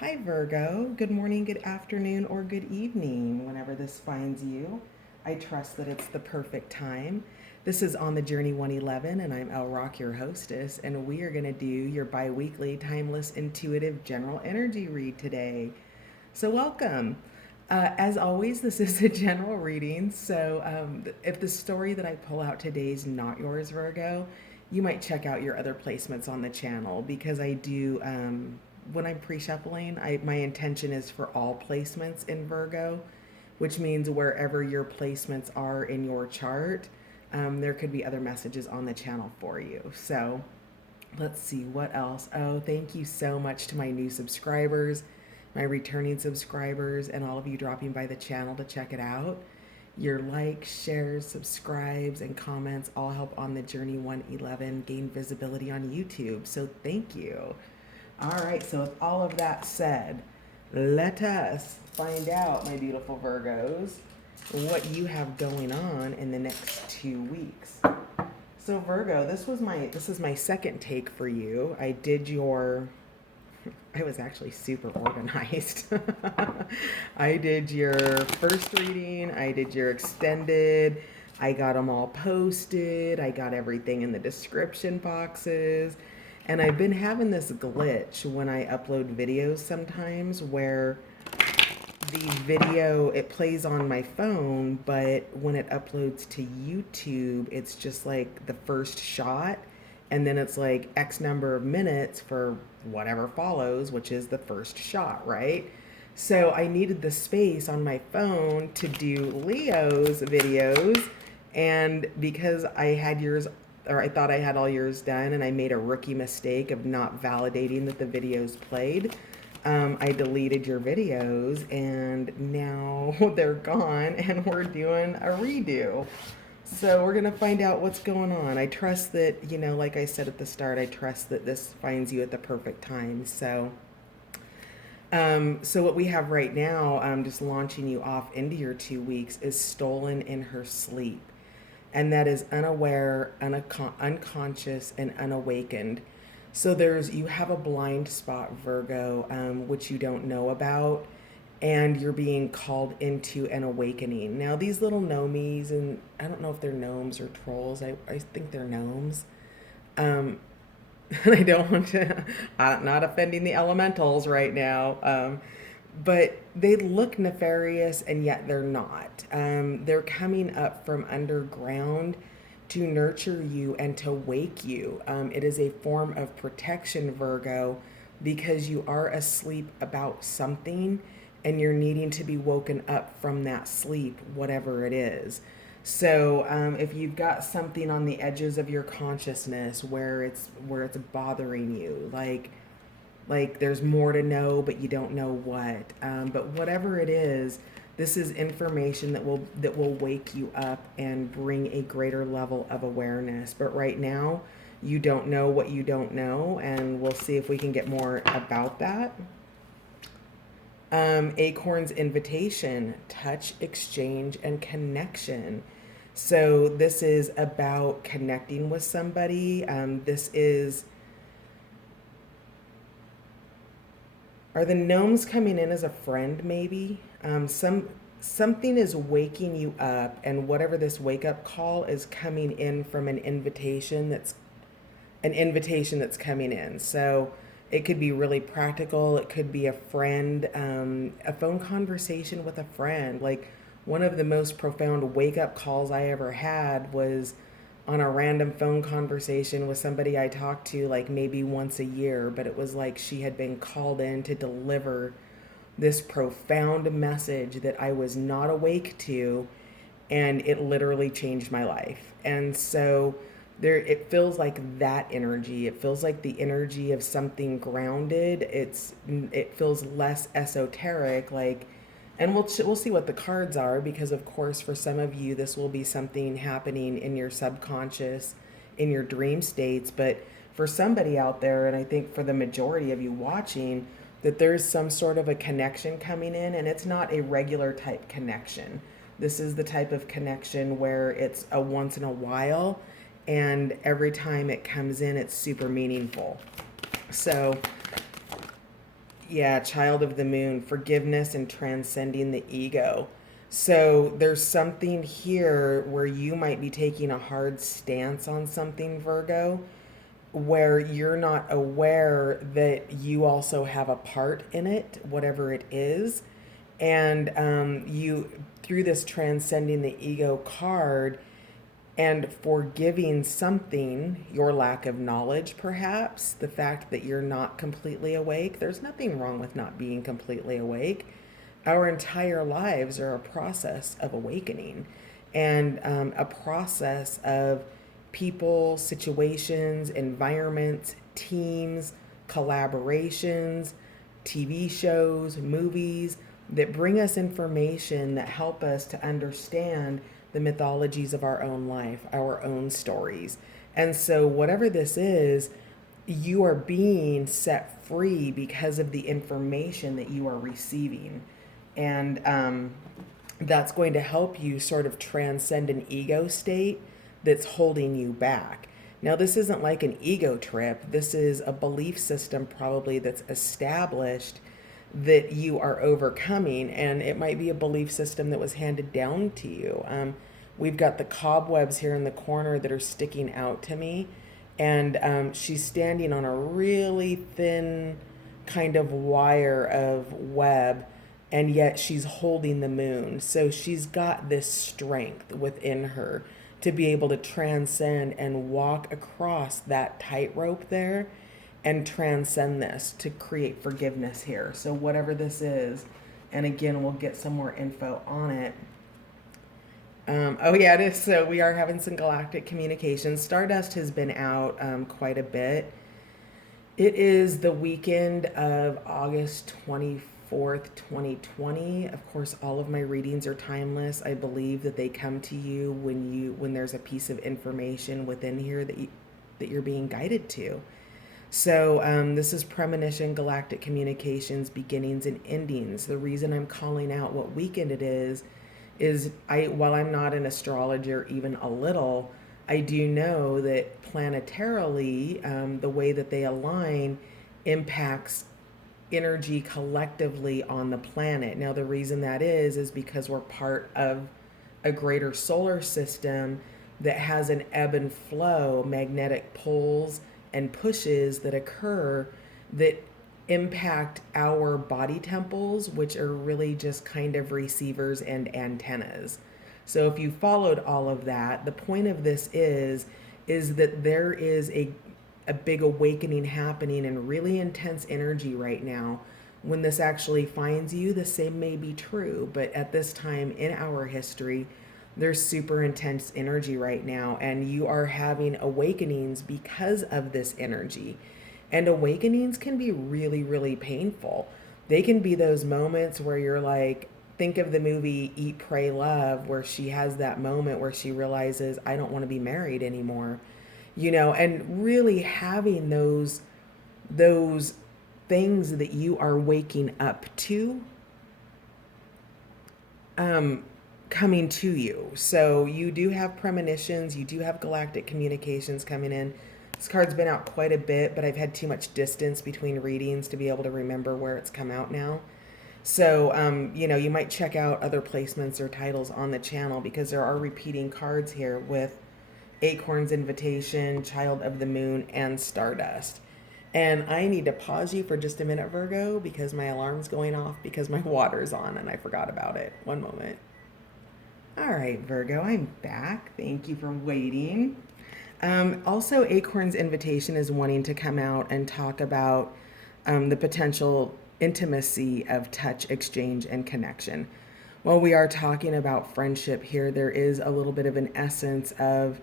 Hi, Virgo. Good morning, good afternoon, or good evening, whenever this finds you. I trust that it's the perfect time. This is On the Journey 111, and I'm El Rock, your hostess, and we are going to do your bi weekly, timeless, intuitive general energy read today. So, welcome. As always, this is a general reading. So, if the story that I pull out today is not yours, Virgo, you might check out your other placements on the channel because I do. When I'm pre-shuffling, my intention is for all placements in Virgo, which means wherever your placements are in your chart, there could be other messages on the channel for you. So let's see what else. Oh, thank you so much to my new subscribers, my returning subscribers, and all of you dropping by the channel to check it out. Your likes, shares, subscribes, and comments all help On the Journey 111 gain visibility on YouTube. So thank you. All right, so with all of that said, let us find out, my beautiful Virgos, what you have going on in the next 2 weeks. So Virgo, this is my second take for you. I was actually super organized. I did your first reading, I did your extended, I got them all posted, I got everything in the description boxes. And I've been having this glitch when I upload videos sometimes where the video, it plays on my phone, but when it uploads to YouTube, it's just like the first shot, and then it's like X number of minutes for whatever follows, which is the first shot, right? So I needed the space on my phone to do Leo's videos, and because I had yours, or I thought I had all yours done, and I made a rookie mistake of not validating that the videos played, I deleted your videos, and now they're gone, and we're doing a redo. So we're gonna find out what's going on. I trust that, like I said at the start, I trust that this finds you at the perfect time. So what we have right now, just launching you off into your 2 weeks, is stolen in her sleep, and that is unaware, unconscious, and unawakened. So you have a blind spot, Virgo, which you don't know about, and you're being called into an awakening. Now, these little gnomies, and I don't know if they're gnomes or trolls. I think they're gnomes. Um, and I don't want to, I'm not offending the elementals right now, but they look nefarious and yet they're not. They're coming up from underground to nurture you and to wake you. It is a form of protection, Virgo, because you are asleep about something and you're needing to be woken up from that sleep, whatever it is. So if you've got something on the edges of your consciousness where it's bothering you, like there's more to know but you don't know what, but whatever it is, this is information that will wake you up and bring a greater level of awareness. But right now you don't know what you don't know, and we'll see if we can get more about that. Acorn's invitation: touch, exchange, and connection. So this is about connecting with somebody. Are the gnomes coming in as a friend, maybe? Something is waking you up, and whatever this wake up call is coming in from an invitation that's coming in. So it could be really practical. It could be a friend, a phone conversation with a friend. Like, one of the most profound wake up calls I ever had was on a random phone conversation with somebody I talked to like maybe once a year, but it was like she had been called in to deliver this profound message that I was not awake to, and it literally changed my life. And so it feels like that energy. It feels like the energy of something grounded. It feels less esoteric, like, and we'll see what the cards are, because of course for some of you this will be something happening in your subconscious, in your dream states, but for somebody out there, and I think for the majority of you watching, that there's some sort of a connection coming in, and it's not a regular type connection. This is the type of connection where it's a once in a while, and every time it comes in, it's super meaningful. So Yeah, child of the moon, forgiveness and transcending the ego. So there's something here where you might be taking a hard stance on something, Virgo, where you're not aware that you also have a part in it, whatever it is. And you, through this transcending the ego card, and forgiving something, your lack of knowledge, perhaps, the fact that you're not completely awake. There's nothing wrong with not being completely awake. Our entire lives are a process of awakening and a process of people, situations, environments, teams, collaborations, TV shows, movies that bring us information that help us to understand the mythologies of our own life, our own stories. And so, whatever this is, you are being set free because of the information that you are receiving. And that's going to help you sort of transcend an ego state that's holding you back. Now, this isn't like an ego trip. This is a belief system, probably, that's established that you are overcoming, and it might be a belief system that was handed down to you. We've got the cobwebs here in the corner that are sticking out to me, and she's standing on a really thin kind of wire of web, and yet she's holding the moon. So she's got this strength within her to be able to transcend and walk across that tightrope there and transcend this to create forgiveness here. So whatever this is, and again, we'll get some more info on it. Oh yeah, it is. So we are having some galactic communications. Stardust has been out quite a bit. It is the weekend of August 24th, 2020. Of course, all of my readings are timeless. I believe that they come to you when there's a piece of information within here that you're being guided to. So this is premonition, galactic communications, beginnings and endings. The reason I'm calling out what weekend it is while I'm not an astrologer even a little, I do know that planetarily, the way that they align impacts energy collectively on the planet. Now, the reason that is because we're part of a greater solar system that has an ebb and flow, magnetic poles and pushes that occur that impact our body temples, which are really just kind of receivers and antennas. So if you followed all of that, the point of this is that there is a big awakening happening and really intense energy right now. When this actually finds you, the same may be true, but at this time in our history, there's super intense energy right now, and you are having awakenings because of this energy. And awakenings can be really, really painful. They can be those moments where you're like, think of the movie Eat, Pray, Love, where she has that moment where she realizes, I don't want to be married anymore. And really having those things that you are waking up to coming to you. So you do have premonitions, you do have galactic communications coming in. This card's been out quite a bit, but I've had too much distance between readings to be able to remember where it's come out now. So, you might check out other placements or titles on the channel because there are repeating cards here with Acorn's Invitation, Child of the Moon, and Stardust. And I need to pause you for just a minute, Virgo, because my alarm's going off because my water's on and I forgot about it. One moment. All right, Virgo, I'm back. Thank you for waiting. Also, Acorn's Invitation is wanting to come out and talk about the potential intimacy of touch, exchange, and connection. While we are talking about friendship here, there is a little bit of an essence of,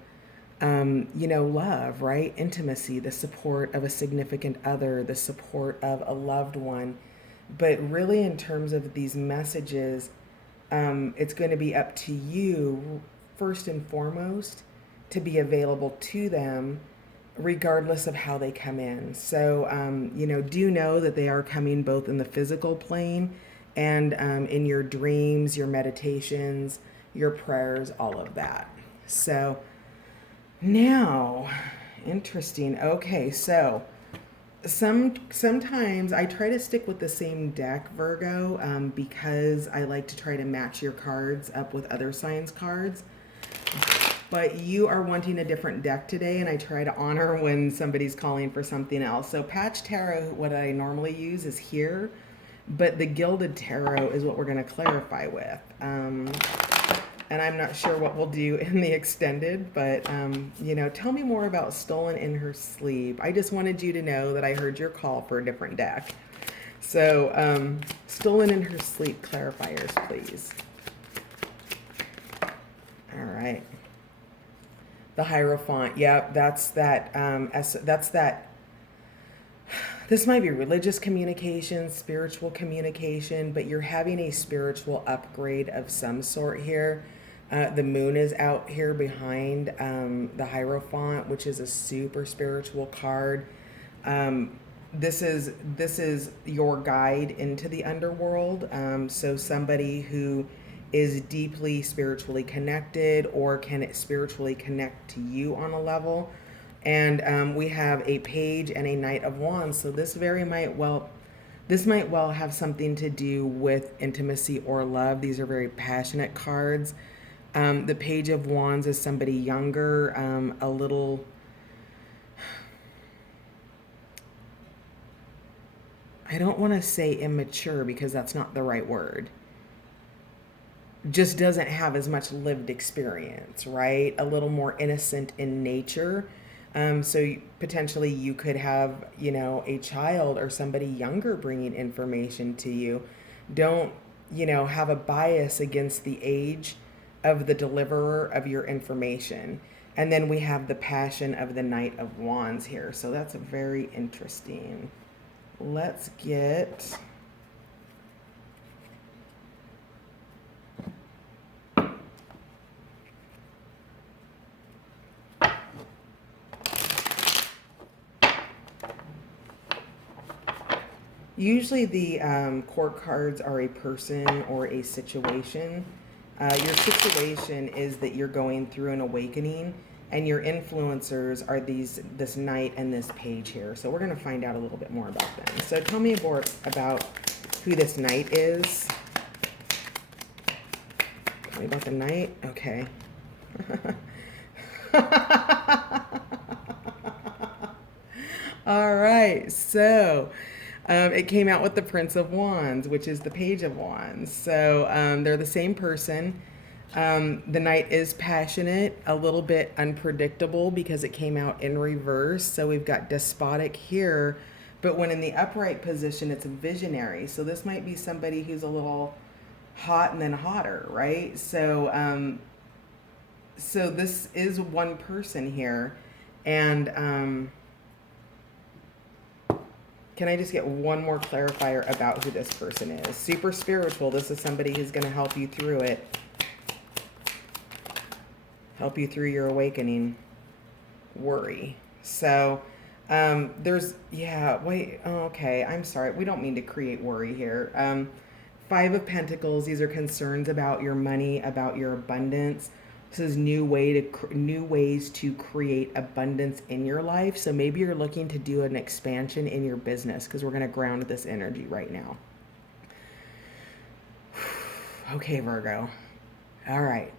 love, right? Intimacy, the support of a significant other, the support of a loved one. But really, in terms of these messages, it's going to be up to you, first and foremost, to be available to them regardless of how they come in. So, do know that they are coming both in the physical plane and in your dreams, your meditations, your prayers, all of that. So now, interesting. Okay, so Sometimes I try to stick with the same deck, Virgo, because I like to try to match your cards up with other signs' cards. But you are wanting a different deck today, and I try to honor when somebody's calling for something else. So Patch Tarot, what I normally use, is here, but the Gilded Tarot is what we're going to clarify with. And I'm not sure what we'll do in the extended, but tell me more about Stolen in Her Sleep. I just wanted you to know that I heard your call for a different deck. So, Stolen in Her Sleep clarifiers, please. All right. The Hierophant. Yep, that's that. That's that. This might be religious communication, spiritual communication, but you're having a spiritual upgrade of some sort here. The moon is out here behind the Hierophant, which is a super spiritual card. This is your guide into the underworld. So somebody who is deeply spiritually connected or can spiritually connect to you on a level. And we have a Page and a Knight of Wands. So this might well have something to do with intimacy or love. These are very passionate cards. The Page of Wands is somebody younger, a little, I don't want to say immature because that's not the right word. Just doesn't have as much lived experience, right? A little more innocent in nature. So potentially you could have, a child or somebody younger bringing information to you. Don't, have a bias against the age of the deliverer of your information. And then we have the passion of the Knight of Wands here. So that's very interesting. Let's get... Usually the court cards are a person or a situation. Your situation is that you're going through an awakening, and your influencers are this Knight and this Page here. So we're going to find out a little bit more about them. So tell me more about who this Knight is. Tell me about the Knight. Okay. All right. So... it came out with the Prince of Wands, which is the Page of Wands. So they're the same person. The Knight is passionate, a little bit unpredictable because it came out in reverse. So we've got despotic here, but when in the upright position, it's visionary. So this might be somebody who's a little hot and then hotter, right? So so this is one person here, and can I just get one more clarifier about who this person is? Super spiritual. This is somebody who's going to help you through it. Help you through your awakening. Worry. So, okay. I'm sorry. We don't mean to create worry here. Five of Pentacles. These are concerns about your money, about your abundance. This is new ways to create abundance in your life. So maybe you're looking to do an expansion in your business, because we're going to ground this energy right now. Okay, Virgo. All right.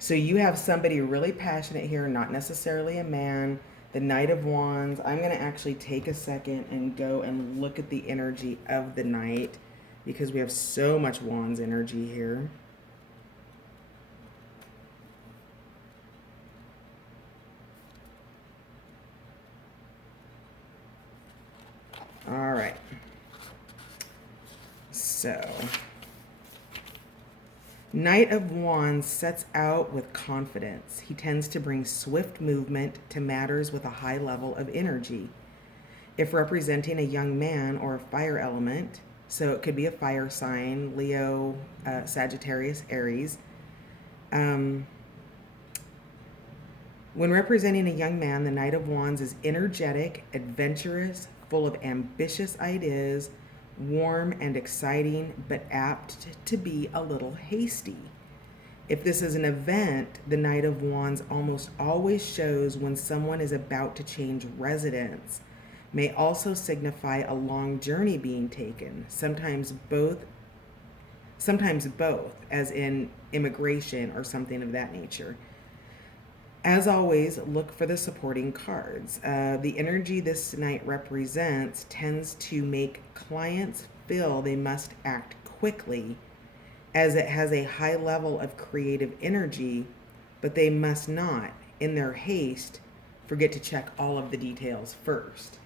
So you have somebody really passionate here, not necessarily a man. The Knight of Wands. I'm going to actually take a second and go and look at the energy of the Knight, because we have so much Wands energy here. All right. So, Knight of Wands sets out with confidence. He tends to bring swift movement to matters with a high level of energy. If representing a young man or a fire element, so it could be a fire sign, Leo, Sagittarius, Aries. When representing a young man, the Knight of Wands is energetic, adventurous, full of ambitious ideas, warm and exciting, but apt to be a little hasty. If this is an event, the Knight of Wands almost always shows when someone is about to change residence, may also signify a long journey being taken, sometimes both, as in immigration or something of that nature. As always, look for the supporting cards. The energy this night represents tends to make clients feel they must act quickly, as it has a high level of creative energy, but they must not, in their haste, forget to check all of the details first.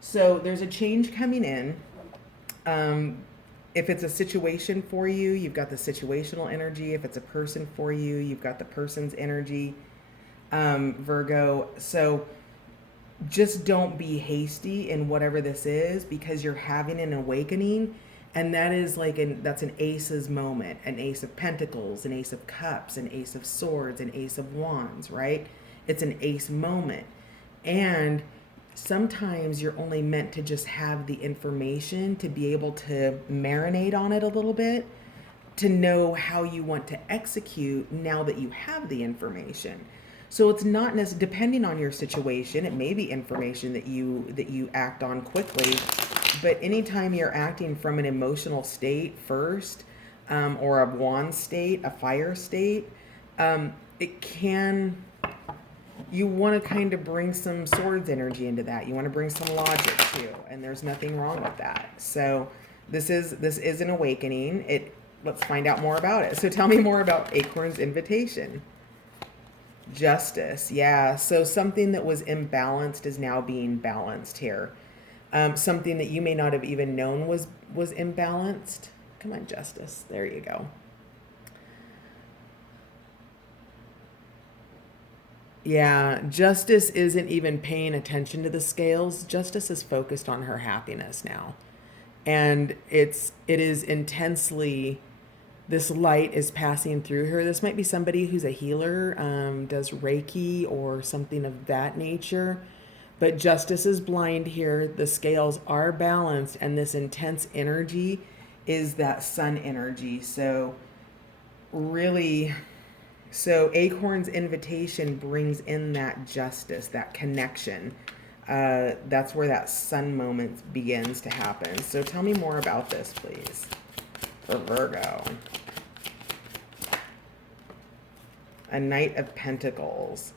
So there's a change coming in. Um, if it's a situation for you, you've got the situational energy. If it's a person for you, you've got the person's energy, Virgo. So just don't be hasty in whatever this is, because you're having an awakening, and that is that's an ace's moment, an ace of pentacles, an ace of cups, an ace of swords, an ace of wands, right? It's an ace moment. And sometimes you're only meant to just have the information to be able to marinate on it a little bit, to know how you want to execute now that you have the information. So it's not necessarily, depending on your situation, it may be information that you act on quickly, but anytime you're acting from an emotional state first, or a wand state, a fire state, it can, you want to kind of bring some swords energy into that. You want to bring some logic too, and there's nothing wrong with that. So this is an awakening. Let's find out more about it. So tell me more about Acorn's invitation. Justice, yeah. So something that was imbalanced is now being balanced here. Something that you may not have even known was imbalanced. Come on, Justice. There you go. Yeah, Justice isn't even paying attention to the scales. Justice is focused on her happiness now. And it is intensely, this light is passing through her. This might be somebody who's a healer, does Reiki or something of that nature. But Justice is blind here. The scales are balanced, and this intense energy is that sun energy. So really, so Acorn's invitation brings in that justice, that connection. That's where that sun moment begins to happen. So tell me more about this, please, for Virgo. A Knight of Pentacles.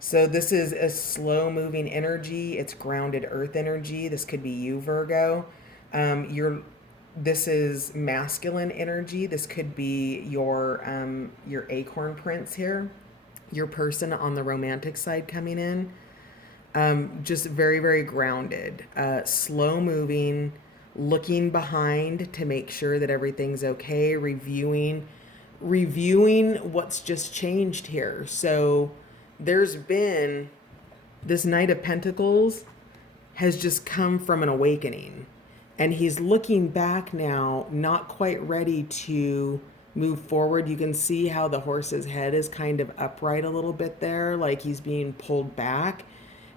So this is a slow moving energy. It's grounded earth energy. This could be you, Virgo. This is masculine energy. This could be your acorn prince here, your person on the romantic side coming in. Just very, very grounded, slow moving, looking behind to make sure that everything's okay, reviewing what's just changed here. So there's been, this Knight of Pentacles has just come from an awakening, and he's looking back now, not quite ready to move forward. You can see how the horse's head is kind of upright a little bit there, like he's being pulled back.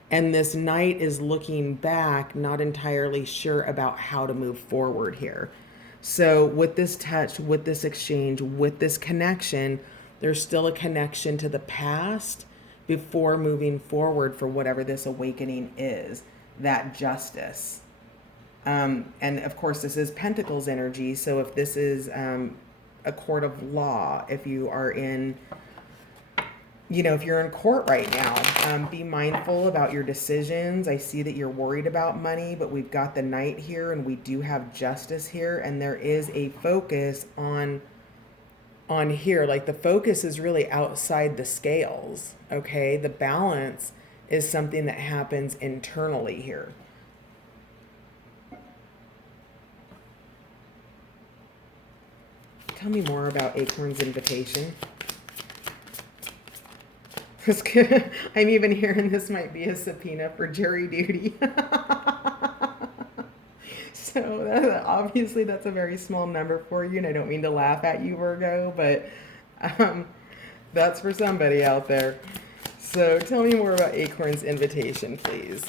And this knight is looking back, not entirely sure about how to move forward here. So with this touch, with this exchange, with this connection, there's still a connection to the past before moving forward for whatever this awakening is, that justice. And of course, this is Pentacles energy. So if this is a court of law, if you are in, if you're in court right now, be mindful about your decisions. I see that you're worried about money, but we've got the Knight here, and we do have justice here, and there is a focus on here. Like, the focus is really outside the scales, okay? The balance is something that happens internally here. Tell me more about Acorn's invitation. I'm even hearing this might be a subpoena for jury duty. So obviously that's a very small number for you, and I don't mean to laugh at you, Virgo, but that's for somebody out there. So tell me more about Acorn's invitation, please.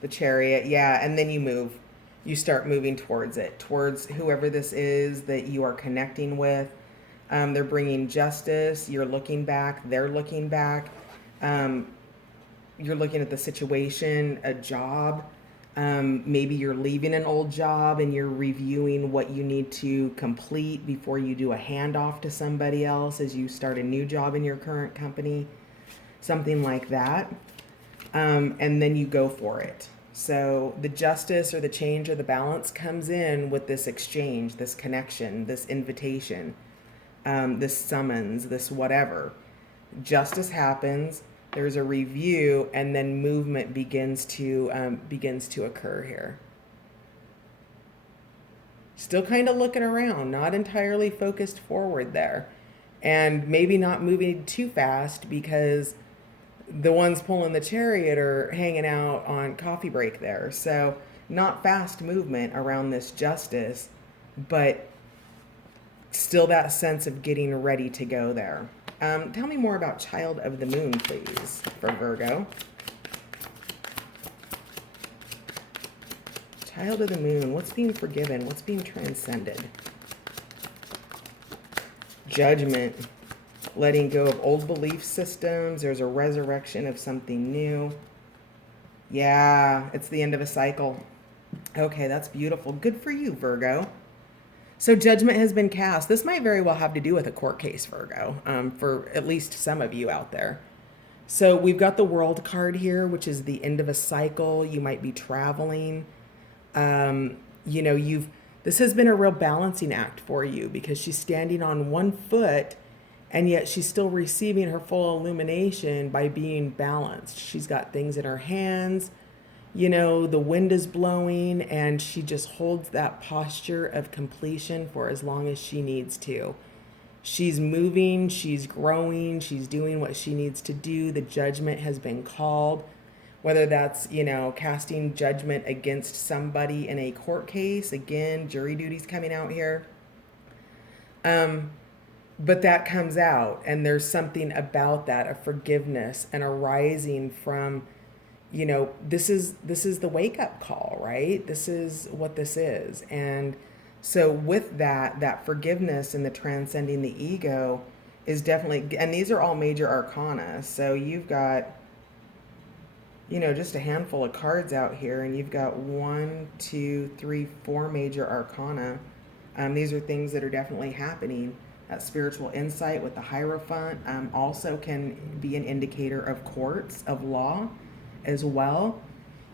The Chariot, yeah, and then you start moving towards it, towards whoever this is that you are connecting with. They're bringing justice. You're looking back. They're looking back. Um, you're looking at the situation, a job. Maybe you're leaving an old job and you're reviewing what you need to complete before you do a handoff to somebody else as you start a new job in your current company, something like that. And then you go for it. So the justice or the change or the balance comes in with this exchange, this connection, this invitation, this summons, this whatever. Justice happens. There's a review, and then movement begins to occur here. Still kind of looking around, not entirely focused forward there, and maybe not moving too fast because the ones pulling the chariot are hanging out on coffee break there. So not fast movement around this justice, but still that sense of getting ready to go there. Tell me more about Child of the Moon, please, for Virgo. Child of the Moon, what's being forgiven? What's being transcended? Judgment, letting go of old belief systems. There's a resurrection of something new. Yeah, it's the end of a cycle. Okay, that's beautiful. Good for you, Virgo. So judgment has been cast. This might very well have to do with a court case, Virgo, for at least some of you out there. So we've got the World card here, which is the end of a cycle. You might be traveling. This has been a real balancing act for you because she's standing on one foot and yet she's still receiving her full illumination by being balanced. She's got things in her hands. The wind is blowing and she just holds that posture of completion for as long as she needs to. She's moving, she's growing, she's doing what she needs to do. The judgment has been called, whether that's, casting judgment against somebody in a court case. Again, jury duty's coming out here. But that comes out, and there's something about that, a forgiveness and a rising from, this is the wake up call, right? This is what this is. And so with that forgiveness and the transcending the ego is definitely, and these are all major arcana. So you've got, just a handful of cards out here, and you've got 1, 2, 3, 4 major arcana. These are things that are definitely happening. That spiritual insight with the Hierophant also can be an indicator of courts, of law as well.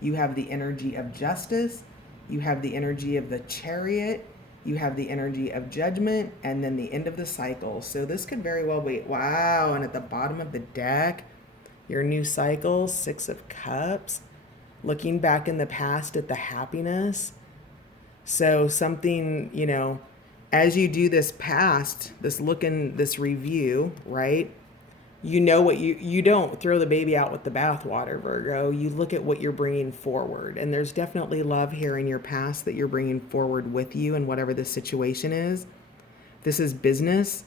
You have the energy of justice. You have the energy of the Chariot. You have the energy of judgment, and then the end of the cycle. So this could very well be, wow, and at the bottom of the deck, your new cycle, 6 of Cups, looking back in the past at the happiness. So something, as you do this past, this review, right? What you don't throw the baby out with the bathwater, Virgo. You look at what you're bringing forward. And there's definitely love here in your past that you're bringing forward with you and whatever the situation is. This is business,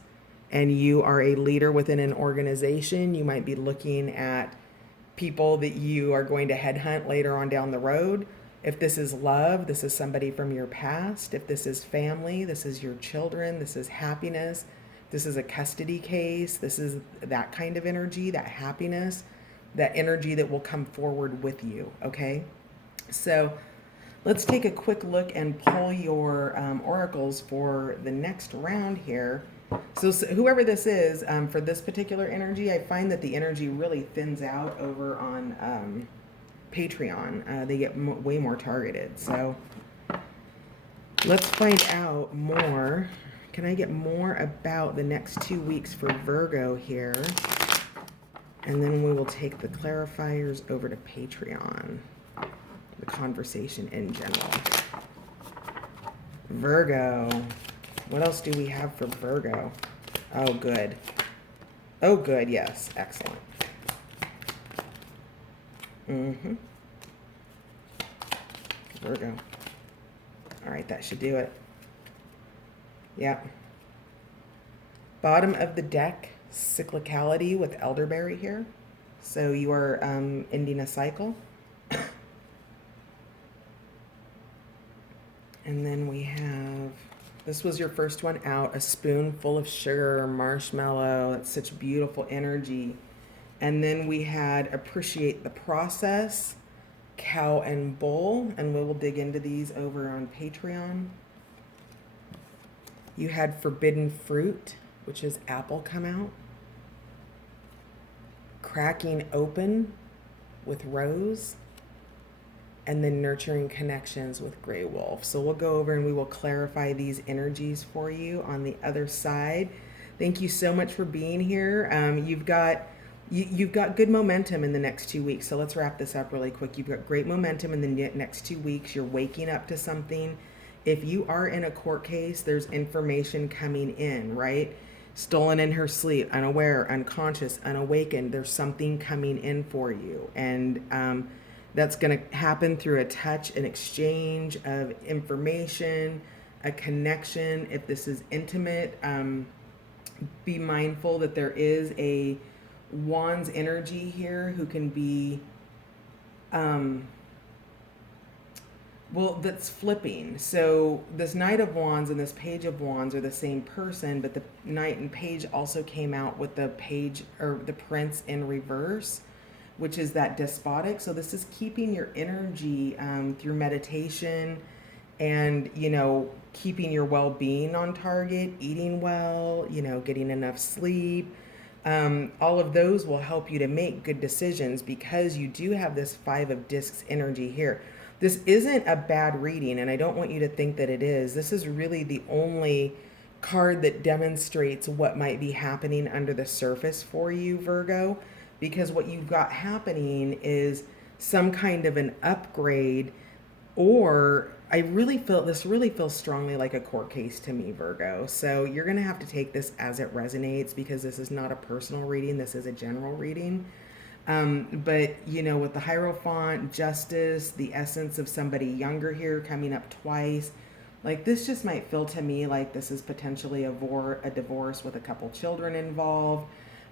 and you are a leader within an organization. You might be looking at people that you are going to headhunt later on down the road. If this is love, this is somebody from your past. If this is family, this is your children. This is happiness. This is a custody case. This is that kind of energy, that happiness, that energy that will come forward with you, okay? So let's take a quick look and pull your oracles for the next round here. So whoever this is, for this particular energy, I find that the energy really thins out over on Patreon. They get way more targeted. So let's find out more. Can I get more about the next 2 weeks for Virgo here? And then we will take the clarifiers over to Patreon. The conversation in general. Virgo. What else do we have for Virgo? Oh, good. Oh, good. Yes. Excellent. Virgo. All right. That should do it. Yeah. Bottom of the deck, cyclicality with elderberry here. So you are ending a cycle. And then we have This was your first one out. A spoonful of sugar, marshmallow. That's such beautiful energy. And then we had appreciate the process, cow and bull, and we will dig into these over on Patreon. You had forbidden fruit, which is apple, come out. Cracking open with rose, and then nurturing connections with gray wolf. So we'll go over and we will clarify these energies for you on the other side. Thank you so much for being here. You've got good momentum in the next 2 weeks. So let's wrap this up really quick. You've got great momentum in the next 2 weeks. You're waking up to something. If you are in a court case, there's information coming in, right? Stolen in her sleep, unaware, unconscious, unawakened. There's something coming in for you. And that's going to happen through a touch, an exchange of information, a connection. If this is intimate, be mindful that there is a Wands energy here who can be that's flipping. So this Knight of Wands and this Page of Wands are the same person, but the Knight and Page also came out with the Page or the Prince in reverse, which is that despotic. So this is keeping your energy through meditation and, keeping your well-being on target, eating well, getting enough sleep. All of those will help you to make good decisions because you do have this Five of Discs energy here. This isn't a bad reading, and I don't want you to think that it is. This is really the only card that demonstrates what might be happening under the surface for you, Virgo, because what you've got happening is some kind of an upgrade, or this really feels strongly like a court case to me, Virgo. So you're going to have to take this as it resonates because this is not a personal reading. This is a general reading. But with the Hierophant, Justice, the essence of somebody younger here coming up twice, like this just might feel to me like this is potentially a divorce with a couple children involved,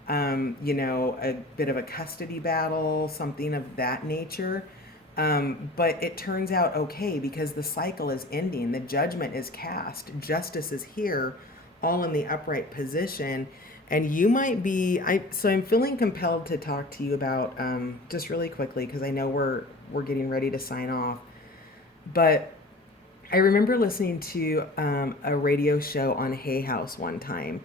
a bit of a custody battle, something of that nature. But it turns out okay because the cycle is ending. The judgment is cast. Justice is here, all in the upright position. And you might be, so I'm feeling compelled to talk to you about, just really quickly, because I know we're getting ready to sign off. But I remember listening to a radio show on Hay House one time.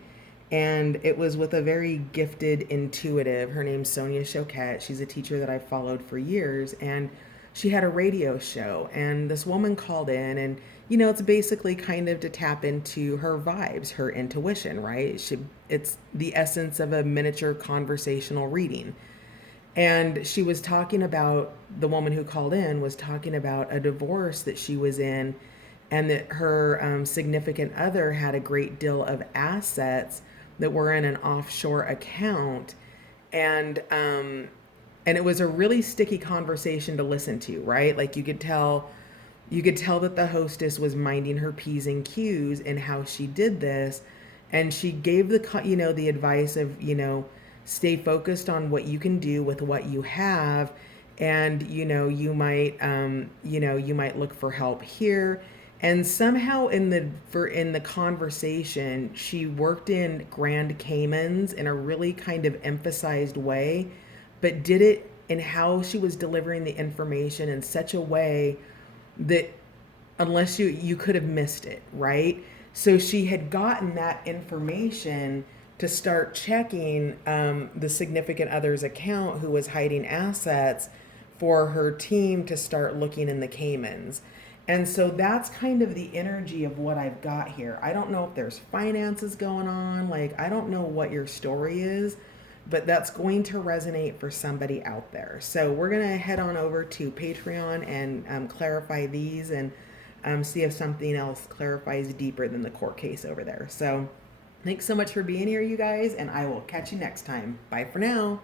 And it was with a very gifted intuitive. Her name's Sonia Choquette. She's a teacher that I've followed for years. And she had a radio show. And this woman called in and it's basically kind of to tap into her vibes, her intuition, right? It's the essence of a miniature conversational reading. And she was talking about, the woman who called in was talking about a divorce that she was in, and that her significant other had a great deal of assets that were in an offshore account. And it was a really sticky conversation to listen to, right? Like you could tell that the hostess was minding her P's and Q's in how she did this. And she gave the advice of, stay focused on what you can do with what you have. And, you might look for help here. And somehow in the conversation, she worked in Grand Caymans in a really kind of emphasized way, but did it in how she was delivering the information in such a way that unless you could have missed it, right? So she had gotten that information to start checking the significant other's account who was hiding assets for her team to start looking in the Caymans. And so that's kind of the energy of what I've got here. I don't know if there's finances going on. Like, I don't know what your story is, but that's going to resonate for somebody out there. So we're going to head on over to Patreon and clarify these and see if something else clarifies deeper than the court case over there. So thanks so much for being here, you guys, and I will catch you next time. Bye for now.